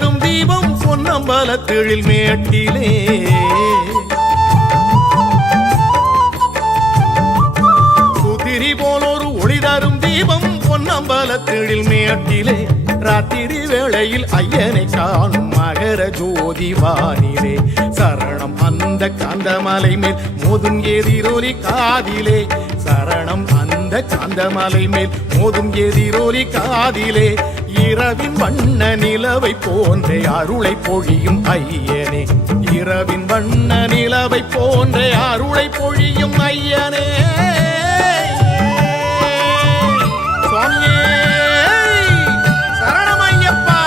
தரும் தீபம் பொன்னம்பலத்தெழில் மேட்டிலே குதிரி போலொரு ஒளி தரும் தீபம் பொன்னம்பலத்தெழில் மேட்டிலே ராத்திரி வேளையில் ஐயனை காணும் மகர ஜோதி வானிலே சரணம் அந்த காந்தமலை மேல் மோதும் எதிரொலி காதிலே சரணம் அந்த காந்தமலை மேல் மோதும் எதிரொலி காதிலே இரவின் வண்ண நிலவை போன்ற அருளை பொழியும் ஐயனே இரவின் வண்ண நிலவை போன்ற அருளை பொழியும் ஐயனே சுவாமியே சரணம் ஐயப்பா.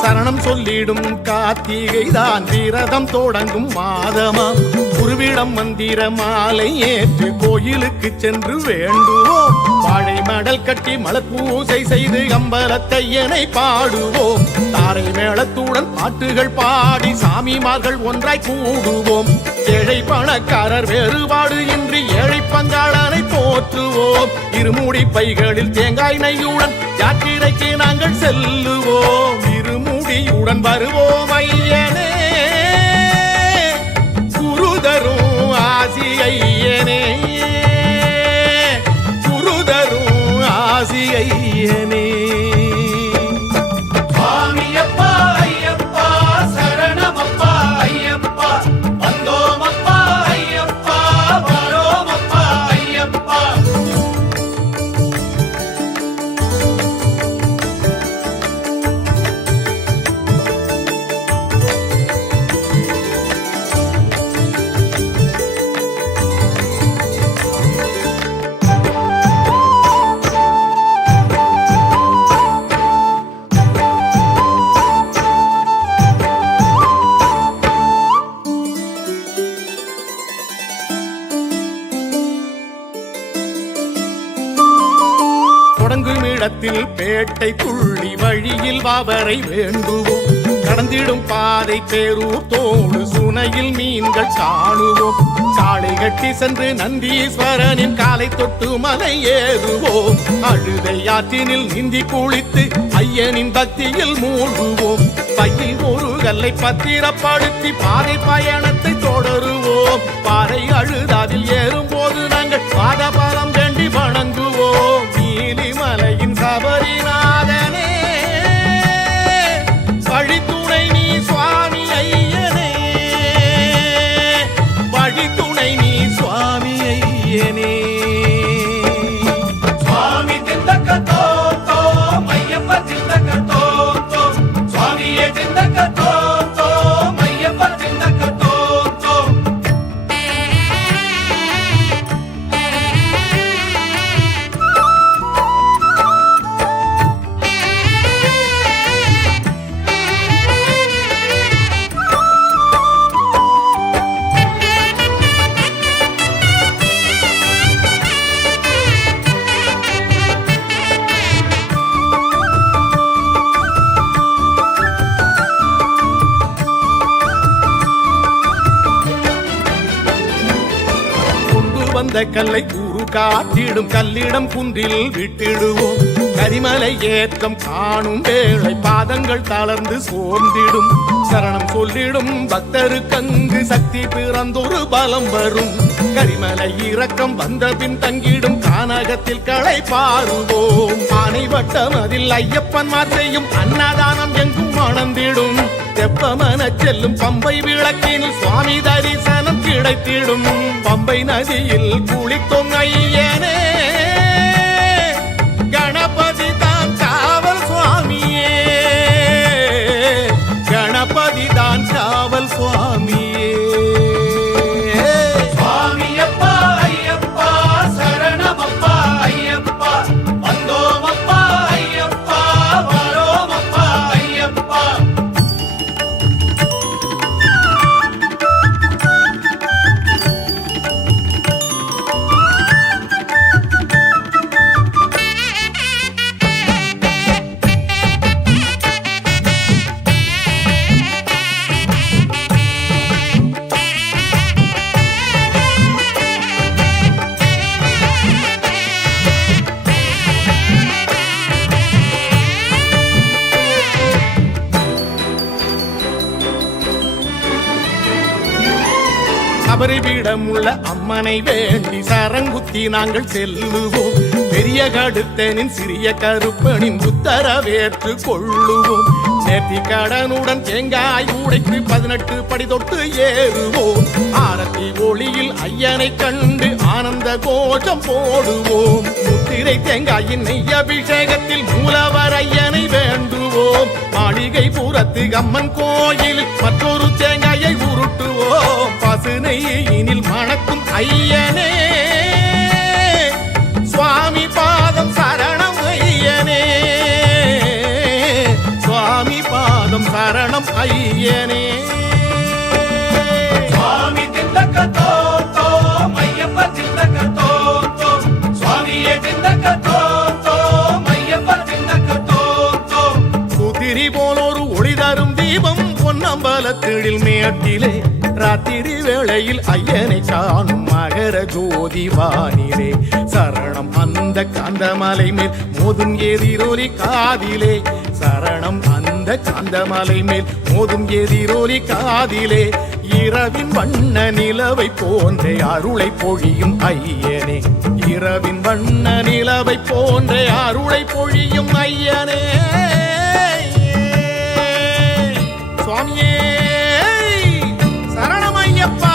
சரணம் சொல்லிடும் கார்த்திகை தான் விரதம் தொடங்கும் மாதமாம் குருவிடம் மந்திர மாலை ஏற்று கோயிலுக்கு சென்று வேண்டுவோம் வாழை மடல் கட்டி மலப்பூசை செய்து அம்பலத்தையனை பாடுவோம் தாரை மேளத்துடன் பாட்டுகள் பாடி சாமிமார்கள் ஒன்றாய் கூடுவோம் ஏழை பணக்காரர் வேறுபாடு இன்றி ஏழை பங்காளனை போற்றுவோம் இருமுடி பைகளில் தேங்காய் நெய்யுடன் யாத்திரைக்கு நாங்கள் செல்லுவோம் இருமுடியுடன் வருவோம் ஐயனே குருதரும் ஆசி ஐயனே குருதரும் ஆசி ஐயனே. சுவாமியப்பா ஐயப்பா சரணமப்பா ஐயப்பா வந்தோமப்பா ஐயப்பா வரோமப்பா ஐயப்பா. தொடங்கும் இடத்தில் பேட்டை துள்ளி வழியில் வாவரை வேண்டுவோம் கடந்திடும் பாதை பேரூர் தோடு சுனையில் மீன்கள் காணுவோம் சாலை கட்டி சென்று நந்தீஸ்வரனின் காலை தொட்டு மலை ஏறுவோம் அழுதை ஆற்றினில் நீந்தி குளித்து ஐயனின் பக்தியில் மூழ்குவோம் பையில் ஒரு கல்லை பத்திரப்படுத்தி பாதை பயணத்தை தொடருவோம் பாறை அழுதாவில் ஏறும் போது நாங்கள் பாதபலம் வேண்டி வணங்குவோம் நீலிமலையின் சபரிநாதனே வழித்துணை நீ சுவாமி ஐயனே வழித்துணை நீ சுவாமி ஐயனே. சுவாமி திந்தக்க தோம் தோம் ஐயப்ப திந்தக்க தோம் தோம் சுவாமியே திந்தக்க தோம் தோம் ஐயப்ப திந்தக்க தோம் தோம். வந்த கல்லை கூறு காட்டிடும் கல்லிடம் குன்றில் விட்டிடுவோம் கரிமலை ஏற்றம் காணும் வேளை பாதங்கள் தளர்ந்து சோர்ந்திடும் சரணம் சொல்லிடும் பக்தருக்கங்கு சக்தி பிறந்தொரு பலம் வரும் கரிமலை இறக்கம் வந்த பின் தங்கிடும் கானகத்தில் களை பாருவோம் ஆனை வட்டம் அதில் ஐயப்பன் மாற்றையும் அன்னதானம் எங்கும் மணந்திடும் தெப்பமன செல்லும் பம்பை விளக்கினில் சுவாமி தரிசனம் கிடைத்திடும் பம்பை நதியில் குளித்தோம் ஐயனே கணபதி தான் காவல் சுவாமியே கணபதி தான் காவல் சுவாமியே. சுவாமியப்பா ஐயப்பா சரணமப்பா ஐயப்பா வந்தோமப்பா ஐயப்பா வரோமப்பா ஐயப்பா. சபரிபீடம் உள்ள அம்மனை வேண்டி சரங்குத்தி நாங்கள் செல்லுவோம். பெரிய கடுத்தனின் சிறிய கருப்பனின் உத்தரவேற்று கொள்ளுவோம். நேர்த்தி கடனுடன் தேங்காய் உடைத்து 18 படி தொட்டு ஏறுவோம். ஆரத்தி ஒளியில் ஐயனை கண்டு ஆனந்த கோஷம் போடுவோம். முத்திரை தேங்காயின் நெய் அபிஷேகத்தில் மூலவர் ஐயனை வேண்டுவோம். மாளிகை புறத்து அம்மன் கோயில் மற்றொரு தேங்காயை உருட்டுவோம். பசுநெய்யினில் மணக்கும் ஐயனே சுவாமி பாதம் சரணம் ஐயனே, சுவாமி பாதம் சரணம் ஐயனே. சுவாமி திண்டகத்தோ தோ ஐயப்ப திண்டகத்தோ தோ சுவாமியே திண்டகத்தோ தோ ஐயப்ப திண்டகத்தோ தோ. குதிரி போலொரு ஒளி தரும் தீபம் பொன்னம்பலத்திடில் மேட்டிலே ராத்திரி வேளையில் ஐயனை காணும் மகர ஜோதி வானிலே. சரணம் அந்த காந்தமலை மேல் மோதும் எதிரொலி காதிலே. சரணம் அந்த காந்தமலை மேல் மோதும் எதிரொலி காதிலே. இரவின் வண்ண நிலவை போன்ற அருளை பொழியும் ஐயனே. இரவின் வண்ண நிலவை போன்ற அருளை பொழியும் ஐயனே. சுவாமியே சரணம் ஐயப்பா.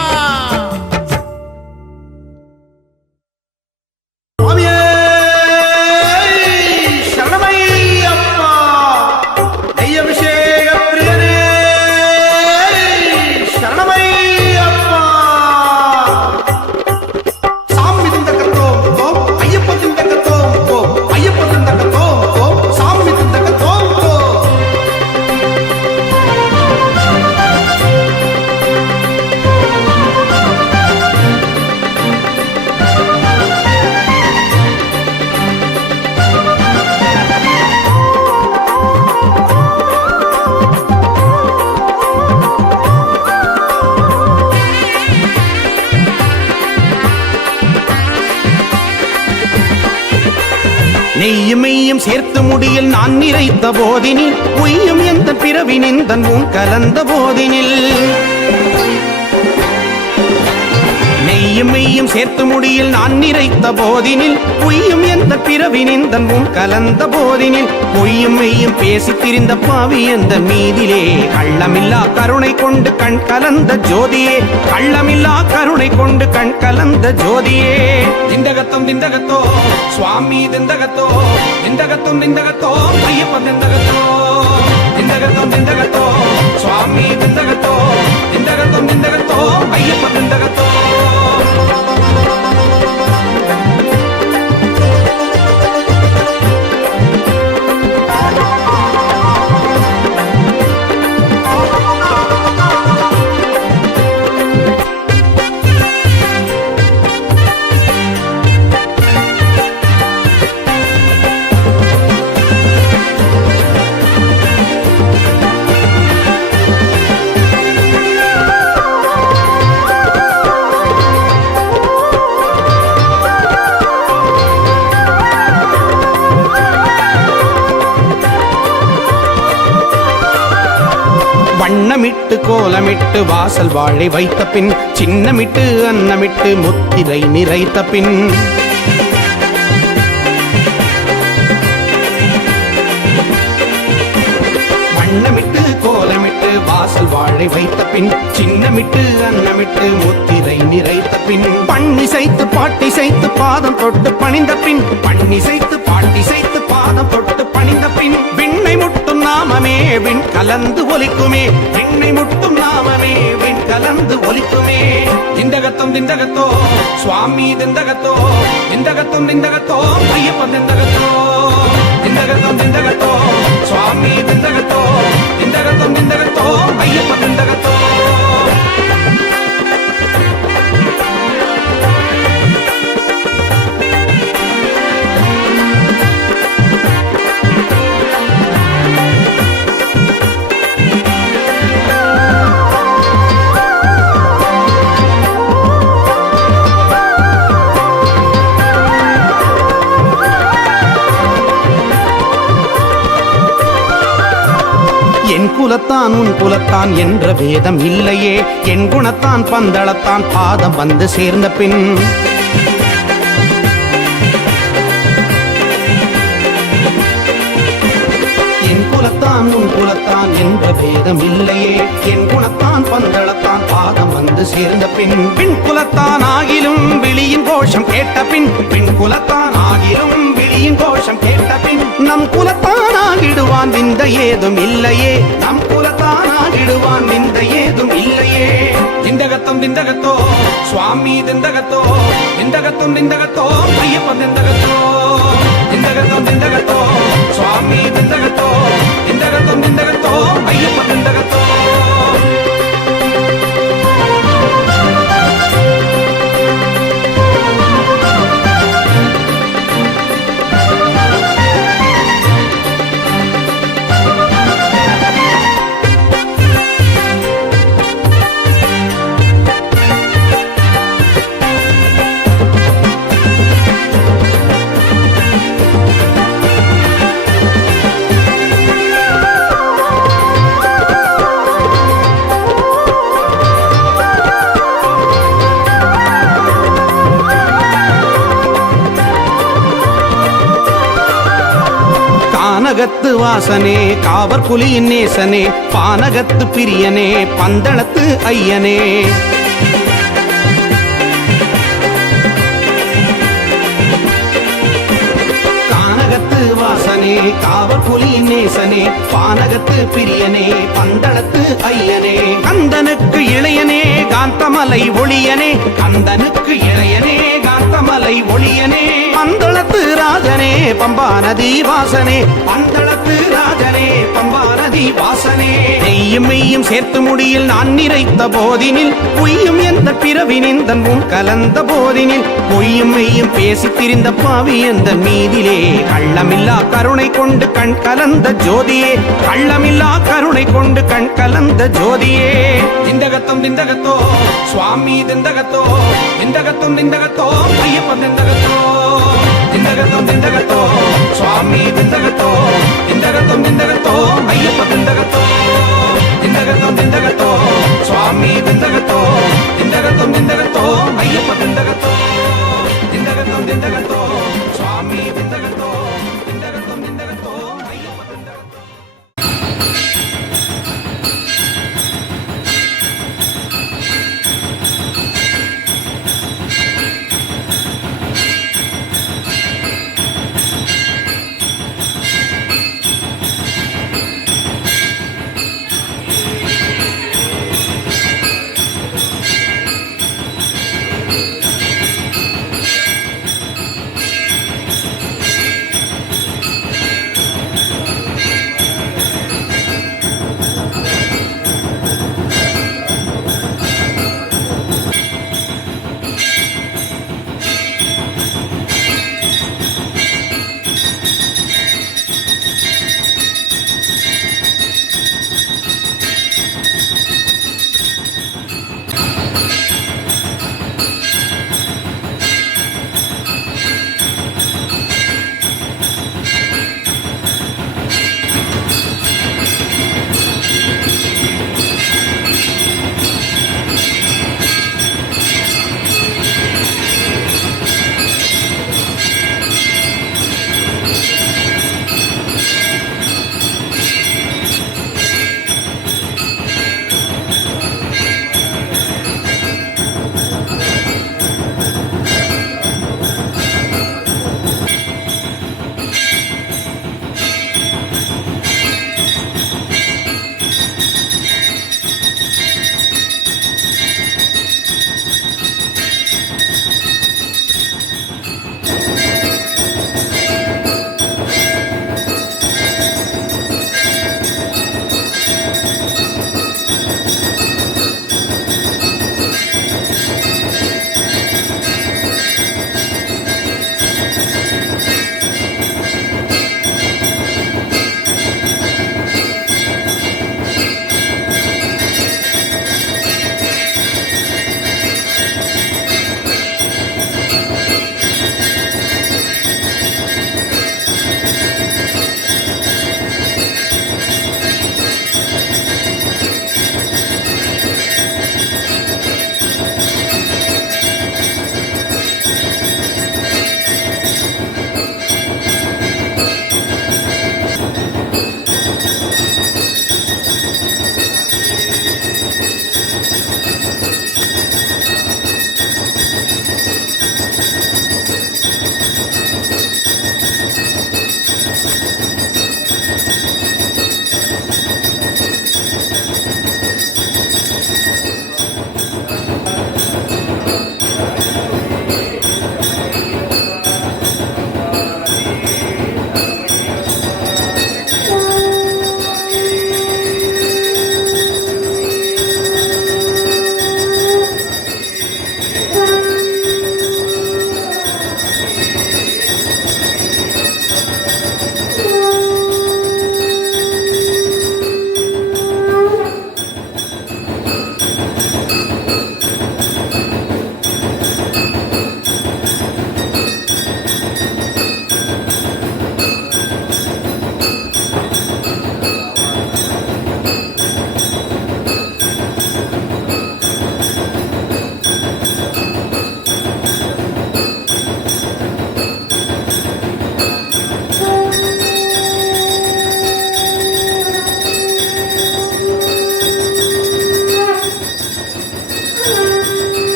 நெய்யும் மெய்யும் சேர்த்து முடியில் நான் நிறைத்த போதினில் உய்யும் எந்த பிறவி நிந்தன் உன் கலந்த போதினில். நெய்யும் மெய்யும் சேர்த்து முடியில் நான் நிறைத்த போதினில் உய்யும் எந்த பிறவி நிந்தன் உன் கலந்த போதினில். பொய்யும் மெய்யும் பேசி திரிந்த பாவி எந்த மீதிலே கள்ளமில்லா கருணை கொண்டு கண் கலந்த ஜோதியே. கள்ளமில்லா கருணை கொண்டு கண் கலந்த ஜோதியே. திண்டகத்தம் திண்டகத்தோ சுவாமி திண்டகத்தோ திண்டகத்தம் திண்டகத்தோ ஐயப்ப திண்டகத்தோ. திண்டகத்தம் திண்டகத்தோ சுவாமி திண்டகத்தோ திண்டகத்தம் திண்டகத்தோ ஐயப்ப திண்டகத்தோ. வண்ணமிட்டு கோலமிட்டு வாசல் வாழை வைத்த பின் சின்னமிட்டு அன்னமிட்டு முத்திரை நிறைத்த பின் வண்ணமிட்டு கோலமிட்டு வாசல் வாழை வைத்த பின் சின்னமிட்டு அன்னமிட்டு முத்திரை நிறைத்த பின் பண்ணிசைத்து பாட்டிசைத்து பாதம் தொட்டு பணிந்த பின் பண்ணிசைத்து பாட்டிசைத்து பாதம் தொட்டு பணிந்த பின் விண்ணை முட்டும் நாமமே விண் கலந்து ஒலிக்குமே. விண்ணை முட்டும் நாமமே விண் கலந்து ஒலிக்குமே. திண்டகத்தம் திண்டகத்தோ சுவாமி திண்டகத்தோ திண்டகத்தம் திண்டகத்தோ ஐயப்ப திண்டகத்தோ. திண்டகத்தம் திண்டகத்தோ சுவாமி திண்டகத்தோ திண்டகத்தம் திண்டகத்தோ ஐயப்ப திண்டகத்தோ. என் குலத்தான் உன் குலத்தான் என்ற வேதம் இல்லையே, என் குணத்தான் பந்தளத்தான் பாதம் வந்து சேர்ந்த பின். என் குலத்தான் உன் குலத்தான் என்ற வேதம் இல்லையே, என் குணத்தான் பந்தளத்தான் பாதம் வந்து சேர்ந்த பின். பின் குலத்தான் ஆகிலும் விழியின் கோஷம் கேட்ட பின், பின் குலத்தான் ஆகிலும் விழியின் கோஷம் கேட்ட பின், நம் குலத்தான் ஆகிடுவான் விந்த ஏதும் இல்லையே, நம் குலத்தான் ஆகிடுவான் விந்த ஏதும் இல்லையே. திண்டகத்தம் திண்டகத்தோ சுவாமி திண்டகத்தோ, திண்டகத்தும் திண்டகத்தோ ஐயப்பன் திண்டகத்தோ, திண்டகத்தம் திண்டகத்தோ சுவாமி திண்டகத்தோ, திண்டகத்தம் திண்டகத்தோ ஐயப்பன் திண்டகத்தோ. கானகத்து வாசனே காவர் புலியின் நேசனே, பானகத்து பிரியனே பந்தளத்து ஐயனே. கானகத்து வாசனே காவர் புலியின் நேசனே, பானகத்து பிரியனே பந்தளத்து ஐயனே. கந்தனுக்கு இளையனே காந்தமலை ஒளியனே, கந்தனுக்கு இளையனே காந்தமலை ஒளியனே. பந்தளத்து ராஜனே பம்பா நதி வாசனே, பந்தளத்து ராஜனே பம்பா நதி வாசனே. நெய்யும் மெய்யும் சேர்த்து முடியில் நான் நிறைத்த போதினில், பொய்யும் எந்த பிறவினிந்தன் உன் கலந்த போதினில், பொய்யும் மெய்யும் பேசித் திரிந்த பாவி எந்த மீதிலே. கள்ளமில்லா கருணை கொண்டு கண் கலந்த ஜோதியே, கள்ளமில்லா கருணை கொண்டு கண் கலந்த ஜோதியே. திண்டகத்தம் திண்டகத்தோ சுவாமி திண்டகத்தோ, திண்டகத்தும் திண்டகத்தோ ஐயப்பன் திண்டகத்தோ, திண்டகத்தம் திண்டகத்தோ சுவாமி திண்டகத்தோ, திண்டகத்தம் திண்டகத்தோ ஐயப்பன் திண்டகத்தோ, திண்டகத்தம் திண்டகத்தோ சுவாமி திண்டகத்தோ, திண்டகத்தம் திண்டகத்தோ ஐயப்பன் திண்டகத்தோ, திண்டகத்தம் திண்டகத்தோ சுவாமி திண்டகத்தோ, திண்டகத்தம் திண்டகத்தோ ஐயப்பன் திண்டகத்தோ.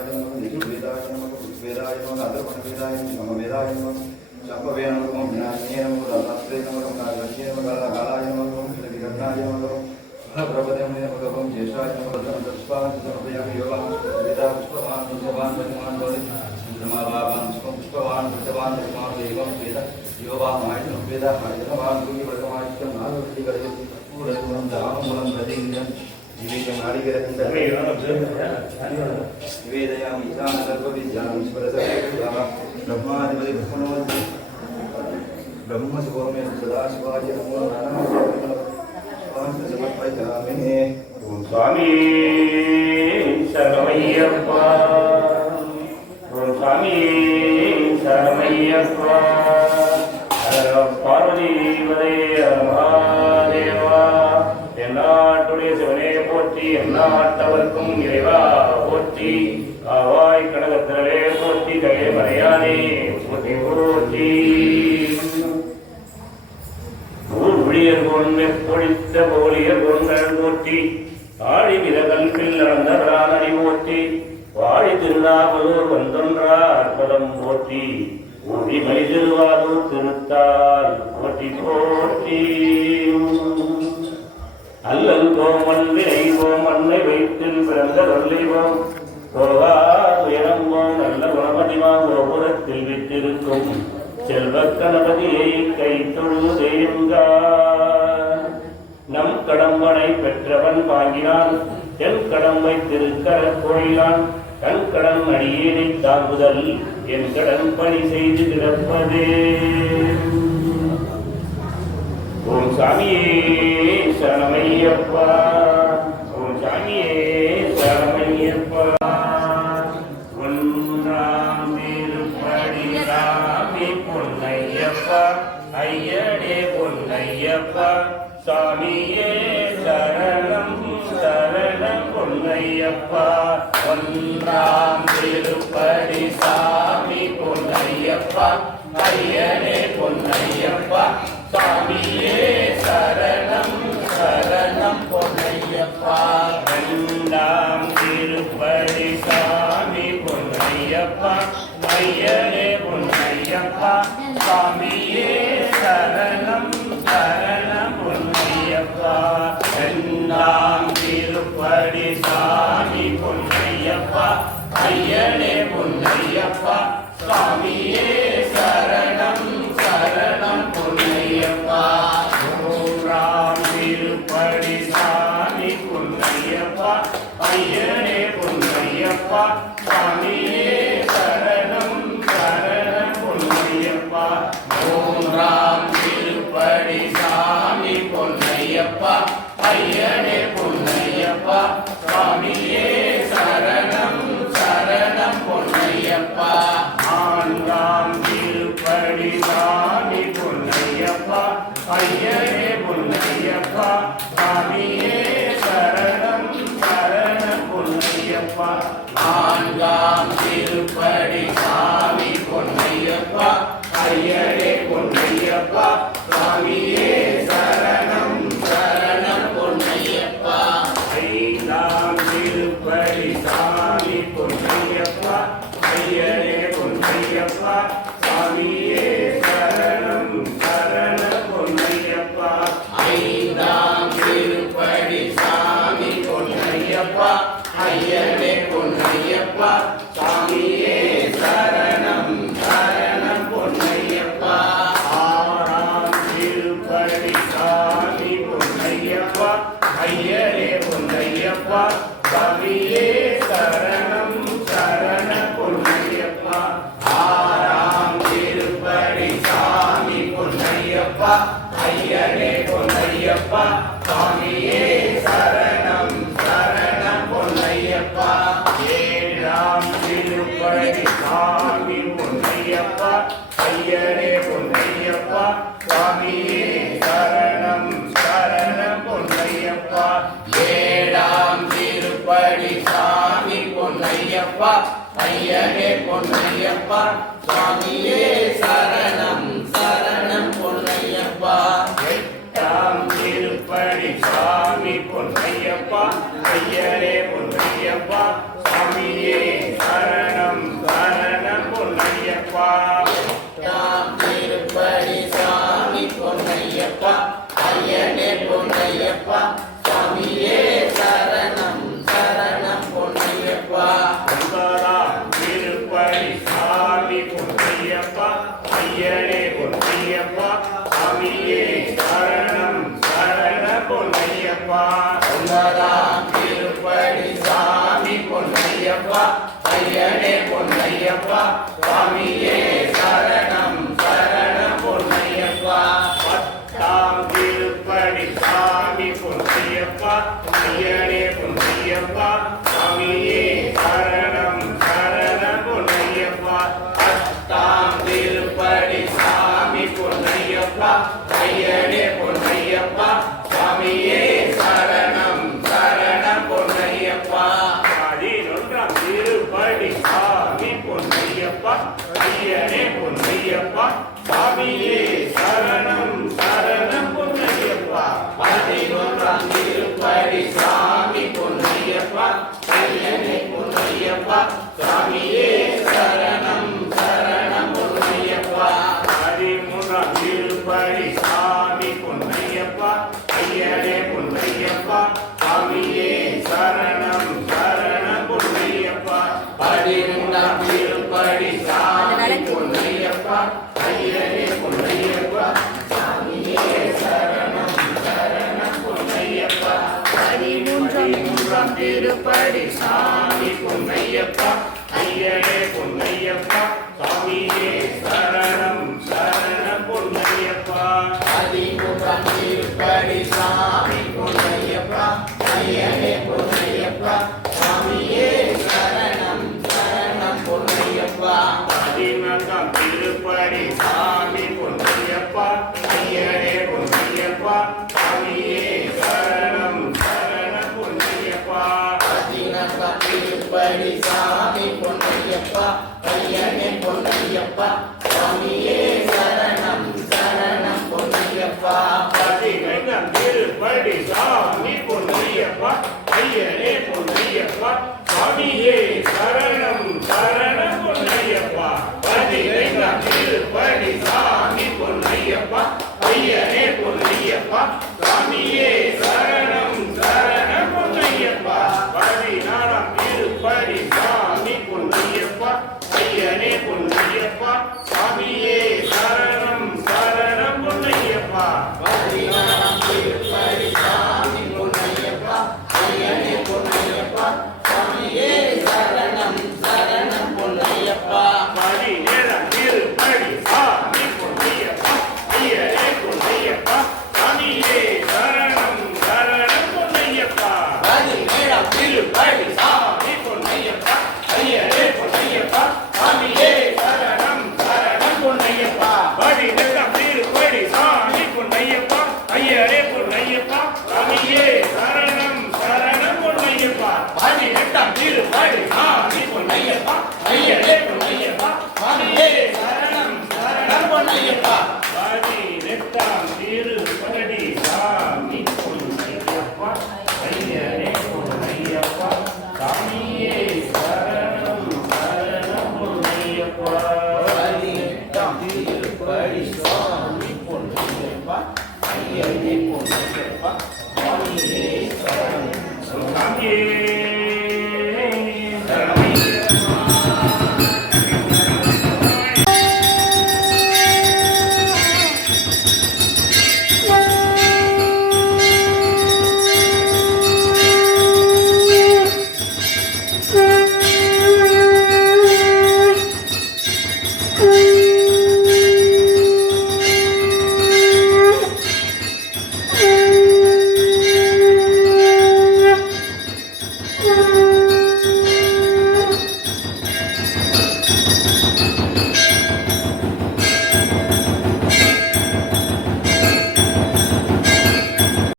वेदाय नमः यजुर्वेदाय नमः ऋग्वेदाय नमः अथर्वणवेदाय नमः सामवेदाय नमः शम्भवे नमः ज्ञानिये नमः दत्तात्रेय नमः नागन्ये नमः कालाय नमः विघ्नाय नमः प्रभवते नमः ज्येष्ठाय नमः दत्तपुष्पान् समर्पयामि योगां वेदा पुष्पवान् पुष्पवान् पद्मान् भवति ब्रह्मवान् पुष्पवान् पुष्पवान् पद्मान् देवं वेद योगामाय वेद आयतवान् गुणि वर्गमायितं नागवति करयति पूरणं दामूलं प्रतिज्ञं विवेकं नारिकेरं निवेदयामि ईशान सर्वविद्यां स्मरसः ब्रह्मादिपति ब्रह्मणोऽस्मि ब्रह्मसुभौमे सदा शिवाय नमो नमः समर्पयामि ओम स्वामी शरणमय्यप्पा ओम स्वामी शरणमय्यप्पा हर पार्वती वदे महादेवा எந்நாட்டுடைய சிவனே போற்றி எந்நாட்டவர்க்கும் இறைவா போற்றி காவாய் கடகத்திரளே போற்றி ககை மறையானே போற்றி போற்றி ஊழியர் கொண்டு பொழித்த போலியர் கொண்டல் போற்றி ஆழி விதகல்பில் நடந்தவரான் அடி போற்றி வாழி திருநாவலூர் வந்தொன்றார் அற்புதம் போற்றி ஊழி மனிதருவாதூர் திருத்தால் போற்றி போற்றி அல்லல்வோம் அன்பினைவோம் அன்னை வைத்தில் பிறந்த தொல்லைவோம் போவா உயரம்போம் நல்ல குணமதிமாம் கோபுரத்தில் விட்டிருக்கும் செல்வ கணபதியை கை தொழுதேயுங்கார் நம் கடம்பனை பெற்றவன் வாங்கினான் என் கடம்பை திருக்கர கோயிலான் கண் கடன் அடியேனை தாங்குதல் என் கடன் பணி செய்து கிடப்பதே ஓம் சாமியே சரணமையப்பா ஓம் சாமியே சரணமையப்பா ஒன்றாம் திருப்படி சாமி பொன்னையப்பா ஐயனே பொன்னையப்பா சாமியே சரணம் சரணம் பொன்னையப்பா ஒன்றாம் திருப்படி சாமி பொன்னையப்பா ஐயனே பொன்னையப்பா சாமியே சரணம் சரணம் பொன்னையப்பா இரண்டாம் திருப்படி சாமி பொன்னையப்பா ஐயனே பொன்னையப்பா சாமியே சரணம் சரணம் பொன்னையப்பா இரண்டாம் திருப்படி சாமி பொன்னையப்பா ஐயனே பொன்னையப்பா சாமியே சரணம் சரணம் பொன்னையப்பா மூன்றாம் திருப்படி சாமி பொன்னையப்பா ஐயனே பொன்னையப்பா சாமியே சரணம் சரணம் பொன்னையப்பா மூன்றாம் திருப்படி சாமி பொன்னையப்பா ஐயனே பொன்னையப்பா சாமியே சரணம் சரணம் பொன்னையப்பா நான்காம் திருப்படி சாமி பொன்னையப்பா ஐயனே பொன்னையப்பா சாமியே சரணம் சரணம் பொன்னையப்பா நான்காம் திருப்படி சாமி பொன்னையப்பா ஐயனே பொன்னையப்பா சாமியே சரணம் சரணம் பொன்னையப்பா ஐந்தாம் திருப்படி சாமி பொன்னையப்பா ஐயனே பொன்னையப்பா சாமியே சரணம் சரணம் பொன்னையப்பா ஐந்தாம் திருப்படி சாமி பொன்னையப்பா ஐயனே பொன்னையப்பா சாமியே சரணம் சரணம் பொன்னையப்பா ஆறாம் திருப்படி சாமி பொன்னையப்பா ஐயனே பொன்னையப்பா சாமியே சரணம் சரணம் பொன்னையப்பா ஆறாம் திருப்படி சாமி பொன்னையப்பா ஐயனே பொன்னையப்பா சாமியே சரணம் சரணம் பொன்னையப்பா ஏழாம் திருப்படி சாமி பொன்னையப்பா ஐயனே பொன்னையப்பா சாமியே சரணம் சரணம் பொன்னையப்பா ஏழாம் திருப்படி சாமி பொன்னையப்பா ஐயனே பொன்னையப்பா சாமியே சரணம் சரணம் பொன்னையப்பா எட்டாம் திருப்படி சாமி பொன்னையப்பா ஐயனே பொன்னையப்பா சாமியே பொன்னையப்பா ஐயனே பொன்னையப்பா சுவாமியே சரணம் சரணம் பொன்னையப்பா பத்தாம் திருப்படி சாமி பொன்னையப்பா ஐயனே பொன்னையப்பா சுவாமியே சரணம் சரணம் பொன்னையப்பா பத்தாம் திருப்படி சாமி பொன்னையப்பா ஐயனே பொன்னையப்பா சுவாமியே சரணம் சரணம் பொன்னையப்பா 11ஆம் திருப்படி சாமி பொன்னையப்பா ஐயனே பொன்னையப்பா சுவாமியே சரணம் சரணம் பொன்னையப்பா 11ஆம் திருப்படி சாமி பொன்னையப்பா ஐயனே பொன்னையப்பா சுவாமியே சரணம் சரணம் பொன்னையப்பா 13ஆம் திருப்படி சாமி பொன்னையப்பா ஐயனே பொன்னையப்பா சுவாமியே சரணம் சரணம் பொன்னையப்பா 13ஆம் திருப்படி சாமி பொன்னையப்பா ஐயனே பொன்னையப்பா சுவாமியே சரணம் சரணம் பொன்னையப்பா 13ஆம் திருப்படி சாமி பொன்னையப்பா ஐயனே பொன்னையப்பா சுவாமியே சரணம் சரணம் பொன்னையப்பா 13ஆம் திருப்படி சாமி பொன்னையப்பா ஐயனே பொன்னையப்பா சுவாமியே சரணம் சரணம் பொன்னையப்பா 14ஆம் திருப்படி சாமி பொன்னையப்பா ஐயனே பொன்னையப்பா சுவாமியே சரணம் சரணம் பொன்னையப்பா 14ஆம் திருப்படி சாமி பொன்னையப்பா ஐயனே பொன்னையப்பா சுவாமியே சரணம் சரணம் பொன்னையப்பா 15ஆம் திருப்படி சாமி பொன்னையப்பா ஐயனே பொன்னையப்பா சுவாமியே சரணம் சரணம் பொன்னையப்பா 15ஆம் திருப்படி சாமி பொன்னையப்பா ஐயனே பொன்னையப்பா சுவாமியே சரணம் சரணம் பொன்னையப்பா 16ஆம் திருப்படி சாமி பொன்னையப்பா ஐயனே பொன்னையப்பா சுவாமியே சரணம் சரணம் பொன்னையப்பா 16ஆம் திருப்படி சாமி பொன்னையப்பா ஐயனே பொன்னையப்பா சுவாமியே சரணம் சரணம் பொன்னையப்பா 17ஆம் திருப்படி சாமி பொன்னையப்பா ஐயனே பொன்னையப்பா சுவாமியே சரணம் சரணம் பொன்னையப்பா 17ஆம் திருப்படி சாமி பொன்னையப்பா ஐயனே பொன்னையப்பா சுவாமியே சரணம் சரணம் பொன்னையப்பா 18ஆம் திருப்படி சாமி பொன்னையப்பா ஐயனே பொன்னையப்பா சுவாமியே சரணம் சரணம் பொன்னையப்பா 18ஆம் திருப்படி சாமி பொன்னையப்பா ஐயனே பொன்னையப்பா சுவாமியே சரணம் சரணம் பொன்னையப்பா 18ஆம் திருப்படி